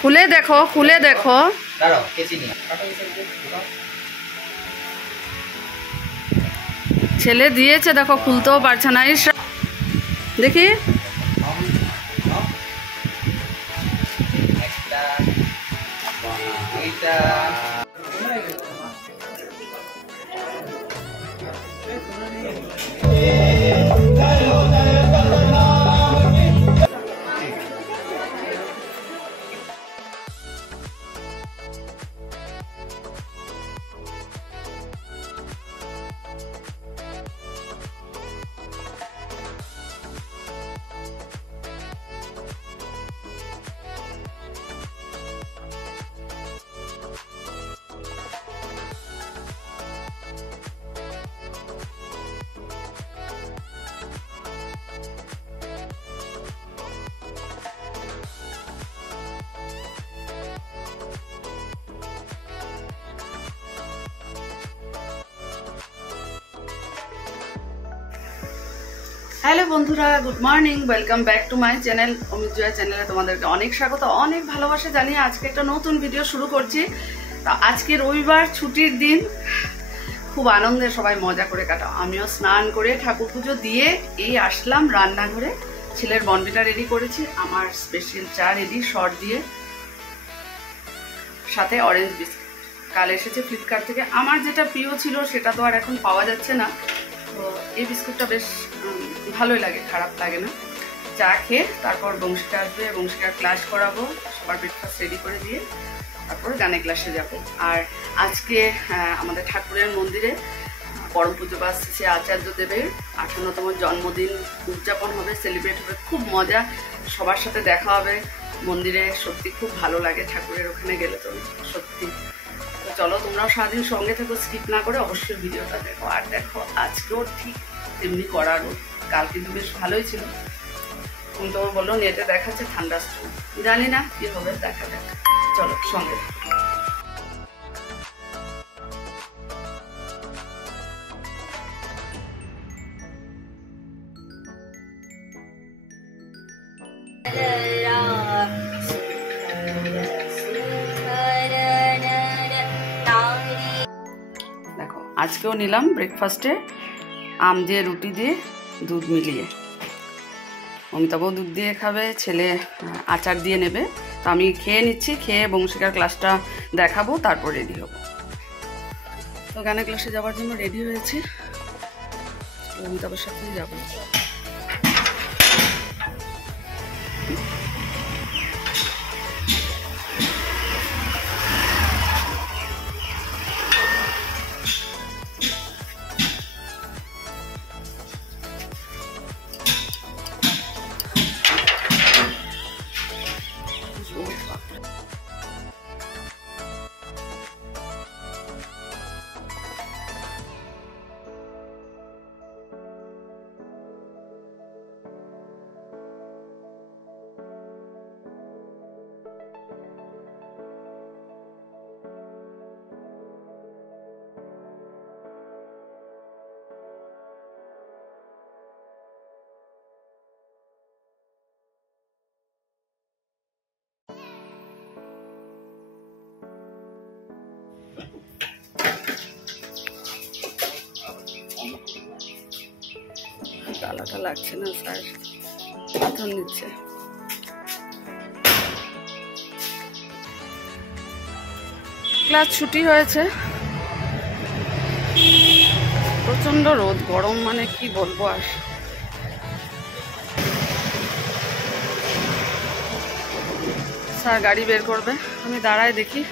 খুলে দেখো, খুলে দেখো। ছেলে দিয়েছে, দেখো খুলতেও পারছে না। দেখি হ্যালো বন্ধুরা, good morning, welcome back to my channel. Amit Jaya চ্যানেলে তোমাদেরকে অনেক স্বাগত, অনেক ভালোবাসা জানিয়ে আজকে একটা নতুন ভিডিও শুরু করছি। তা আজকে রবিবার, ছুটির দিন, খুব আনন্দে সবাই মজা করে কাটাও। আমিও স্নান করে ঠাকুর পুজো দিয়ে এই আসলাম রান্নাঘরে। ছেলের বনবিটা রেডি করেছি, আমার স্পেশাল চা রেডি শর্ট দিয়ে, সাথে অরেঞ্জ বিস্কুট। কাল এসেছে ফ্লিপকার্ট থেকে। আমার যেটা প্রিয় ছিল সেটা তো আর এখন পাওয়া যাচ্ছে না, তো এই বিস্কুটটা বেশ ভালোই লাগে, খারাপ লাগে না। চা খেয়ে তারপর বংশীকা আসবে, বংশীকার ক্লাস করাবো, সবার ব্রেকফাস্ট রেডি করে দিয়ে তারপরে গানে ক্লাসে যাব। আর আজকে আমাদের ঠাকুরের মন্দিরে পরম পূজ্যপাদ শ্রী আচার্য দেবের 58তম জন্মদিন উদযাপন হবে, সেলিব্রেট হবে, খুব মজা, সবার সাথে দেখা হবে মন্দিরে। সত্যি খুব ভালো লাগে ঠাকুরের ওখানে গেলে, তো সত্যি। তো চলো তোমরাও সারাদিন সঙ্গে থেকো, স্কিপ না করে অবশ্যই ভিডিওটা দেখো। আর দেখো আজকেও ঠিক তেমনি করা রোদ, কাল কিন্তু বেশ ভালোই ছিল, কিন্তু ও বললো নেটে দেখাচ্ছে ঠান্ডা স্টোন, জানি না কি হবে, দেখা যাক। চলো সঙ্গে দেখো। আজকেও নিলাম ব্রেকফাস্টে আম দিয়ে, রুটি দিয়ে, দুধ মিলিয়ে। অমিতাভও দুধ দিয়ে খাবে, ছেলে আচার দিয়ে নেবে। তো আমি খেয়ে নিচ্ছি, খেয়ে বংশিকার ক্লাসটা দেখাবো, তারপর রেডি হবো। তো গানের ক্লাসে যাওয়ার জন্য রেডি হয়েছি, অমিতাভের সাথেই যাবো। তালাটা লাগছে না, স্যার পাথর নিচ্ছে। ক্লাস ছুটি হয়েছে, প্রচন্ড রোদ, গরম মানে কি বলবো। আর স্যার গাড়ি বের করবে, আমি দাঁড়ায় দেখি।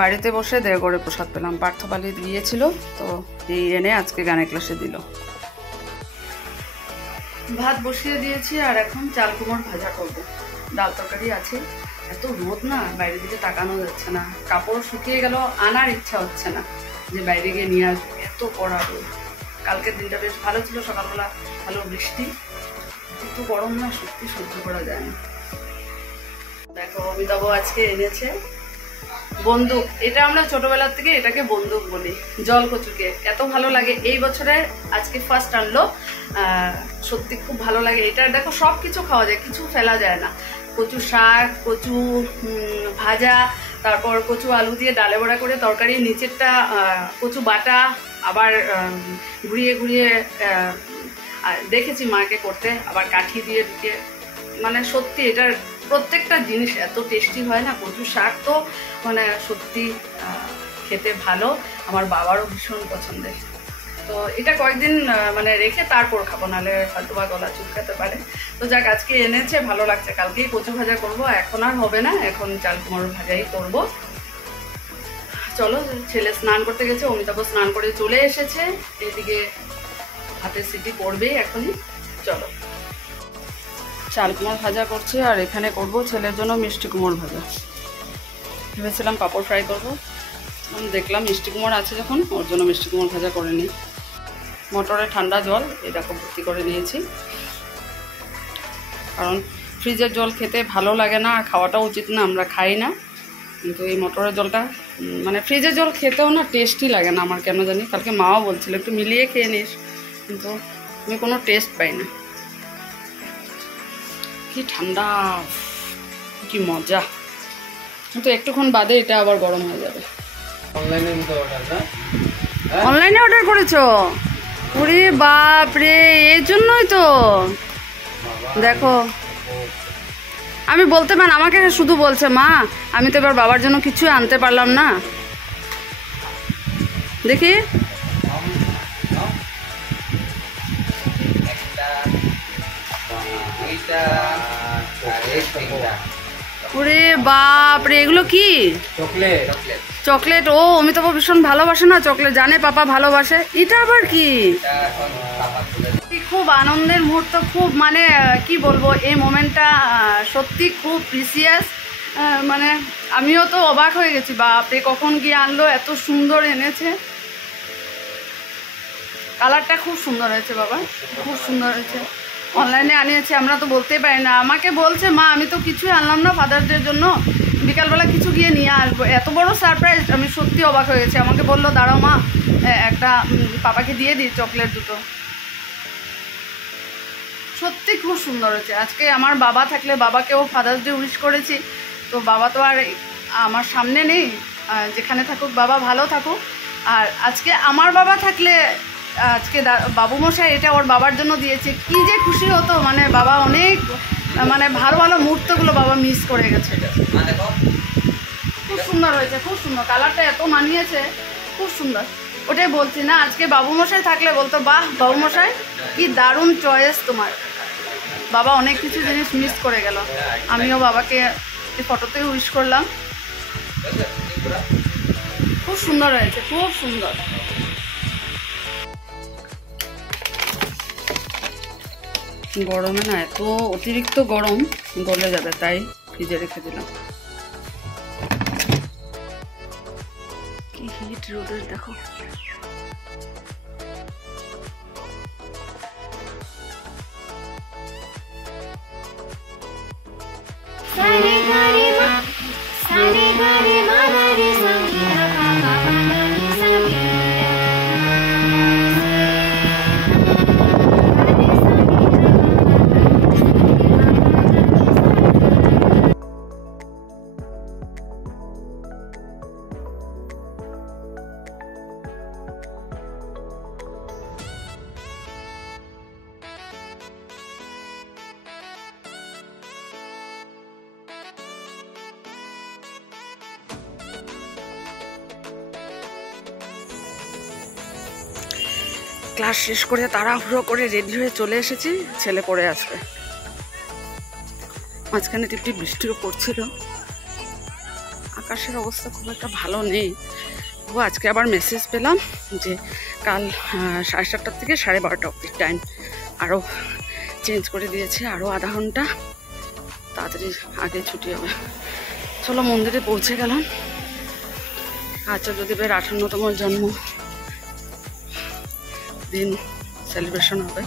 বাড়িতে বসে দেওঘরে প্রসাদ পেলাম, পার্থবালি দিয়েছিল, তো এই এনে আজকে গানের ক্লাসে দিল। ভাত বসিয়ে দিয়েছি, আর এখন চাল কুমড় ভাজা করবো, ডাল তরকারি আছে। এত রোদ না, বাইরের দিকে তাকানো যাচ্ছে না, কাপড় শুকিয়ে গেল, আনার ইচ্ছা হচ্ছে না যে বাইরে গিয়ে নিয়ে আসবো, এত কড়া রোদ। কালকের দিনটা বেশ ভালো ছিল, সকালবেলা ভালো বৃষ্টি, একটু গরম না সত্যি সহ্য করা যায় না। দেখো অমিতাভ আজকে এনেছে বন্দুক, এটা আমরা ছোটবেলার থেকে এটাকে বন্দুক বলি, জল কচুকে এত ভালো লাগে। এই বছরে আজকে ফার্স্ট আনলো, সত্যি খুব ভালো লাগে। এটা দেখো সব কিছু খাওয়া যায়, কিছু ফেলা যায় না। কচু শাক, কচু ভাজা, তারপর কচু আলু দিয়ে ডালে বড়া করে তরকারি, নিচেরটা কচু বাটা, আবার ঘুরিয়ে ঘুরিয়ে দেখেছি মাকে করতে, আবার কাঠি দিয়ে ঢুকে, মানে সত্যি এটার প্রত্যেকটা জিনিস এত টেস্টি হয় না। কচু শাক তো মানে সত্যি খেতে ভালো, আমার বাবারও ভীষণ পছন্দের। তো এটা কয়েকদিন মানে রেখে তারপর খাবো, নাহলে হয়তো বা গলা চুলকাতে পারে। তো যাক আজকে এনেছে, ভালো লাগছে। কালকেই কচু ভাজা করব, এখন আর হবে না, এখন চাল কুমড়োর ভাজাই করব। চলো, ছেলে স্নান করতে গেছে, অমিতাভ স্নান করে চলে এসেছে, এদিকে হাতে সিটি পড়বেই এখনই। চলো, চাল কুমড়ো ভাজা করছি, আর এখানে করব ছেলের জন্য মিষ্টি কুমড়ো ভাজা। ভেবেছিলাম পাঁপড় ফ্রাই করবো, দেখলাম মিষ্টি কুমড়ো আছে যখন, ওর জন্য মিষ্টি কুমড়ো ভাজা করে নিই। মোটরে ঠান্ডা জল এরকম ভর্তি করে নিয়েছি, কারণ ফ্রিজের জল খেতে ভালো লাগে না, আর খাওয়াটাও উচিত না, আমরা খাই না। কিন্তু এই মোটরের জলটা মানে ফ্রিজের জল খেতেও না টেস্টই লাগে না আমার, কেন জানি। কালকে মাও বলছিল একটু মিলিয়ে খেয়ে নিস, কিন্তু আমি কোনো টেস্ট পাই না। কি ঠান্ডা, কি মজা, কিন্তু একটুক্ষণ বাদে এটা আবার গরম হয়ে যাবে। অনলাইনে অর্ডার করেছো? ওরে বাপ রে, এর জন্যই তো। দেখো আমি বলতে পারি, আমাকে শুধু বলছে মা আমি তো এবার বাবার জন্য কিছু আনতে পারলাম না। দেখি ওরে বাপ রে, এগুলো কি? চকলেট। ও অমিতাভ ভীষণ ভালোবাসে না চকলেট, জানে পাপা ভালোবাসে। এটা আবার কি? খুব আনন্দের মুহূর্ত, খুব মানে কি বলবো, এই মোমেন্টটা সত্যি খুব প্রিসিয়াস। মানে আমিও তো অবাক হয়ে গেছি, বাপরে কখন গিয়ে আনলো, এত সুন্দর এনেছে। কালারটা খুব সুন্দর হয়েছে বাবা, খুব সুন্দর হয়েছে। অনলাইনে আনিয়েছে, আমরা তো বলতেই পারি না। আমাকে বলছে মা আমি তো কিছুই আনলাম না ফাদার্স ডের জন্য, বিকালবেলা কিছু গিয়ে নিয়ে আসবো। এত বড় সারপ্রাইজ, আমি সত্যি অবাক হয়ে গেছি। আমাকে বললো দাঁড়াও মা একটা পাপাকে দিয়ে দিই চকলেট দুটো। সত্যি খুব সুন্দর হয়েছে। আজকে আমার বাবা থাকলে বাবাকেও ফাদার্স ডে উইশ করেছি, তো বাবা তো আর আমার সামনে নেই, যেখানে থাকুক বাবা ভালো থাকুক। আর আজকে আমার বাবা থাকলে, আজকে বাবু মশাই এটা ওর বাবার জন্য দিয়েছে, কি যে খুশি হতো। মানে বাবা অনেক মানে ভালো ভালো মুহূর্তগুলো বাবা মিস করে গেছে। খুব সুন্দর হয়েছে, খুব সুন্দর, কালারটা এত মানিয়েছে, খুব সুন্দর। ওটাই বলছি না, আজকে বাবু মশাই থাকলে বলতো বাহ বাবু মশাই কি দারুণ চয়েস তোমার। বাবা অনেক কিছু জিনিস মিস করে গেল। আমিও বাবাকে এই ফটোতে উইশ করলাম। খুব সুন্দর হয়েছে, খুব সুন্দর। গরমে না এত অতিরিক্ত গরম, গলে যাবে, তাই ফ্রিজে রেখে দিলাম। কি হিট রোদের দেখো। ক্লাস শেষ করে তাড়াহুড়ো করে রেডি হয়ে চলে এসেছি, ছেলে পড়ে আসবে। মাঝখানে টিপটি বৃষ্টিও পড়ছিল, আকাশের অবস্থা খুব একটা ভালো নেই। ও আজকে আবার মেসেজ পেলাম যে কাল 7:30 থেকে 12:30 অবধি টাইম আরও চেঞ্জ করে দিয়েছে, আরও আধা ঘন্টা তাড়াতাড়ি আগে ছুটি হবে। চলো মন্দিরে পৌঁছে গেলাম। আচার্যদেবের 58তম জন্ম দিন সেলিব্রেশন হবে।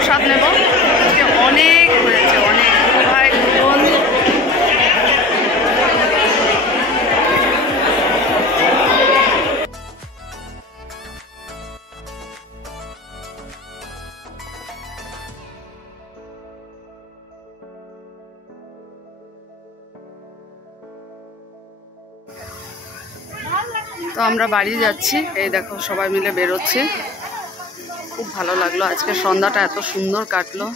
প্রসাদ নেব, আজকে অনেক হয়েছে, অনেক ভাই বোন। তো আমরা বাড়ি যাচ্ছি, এই দেখো সবাই মিলে বেরোচ্ছে। খুব ভালো লাগলো, আজকে সন্ধ্যাটা এত সুন্দর কাটলো।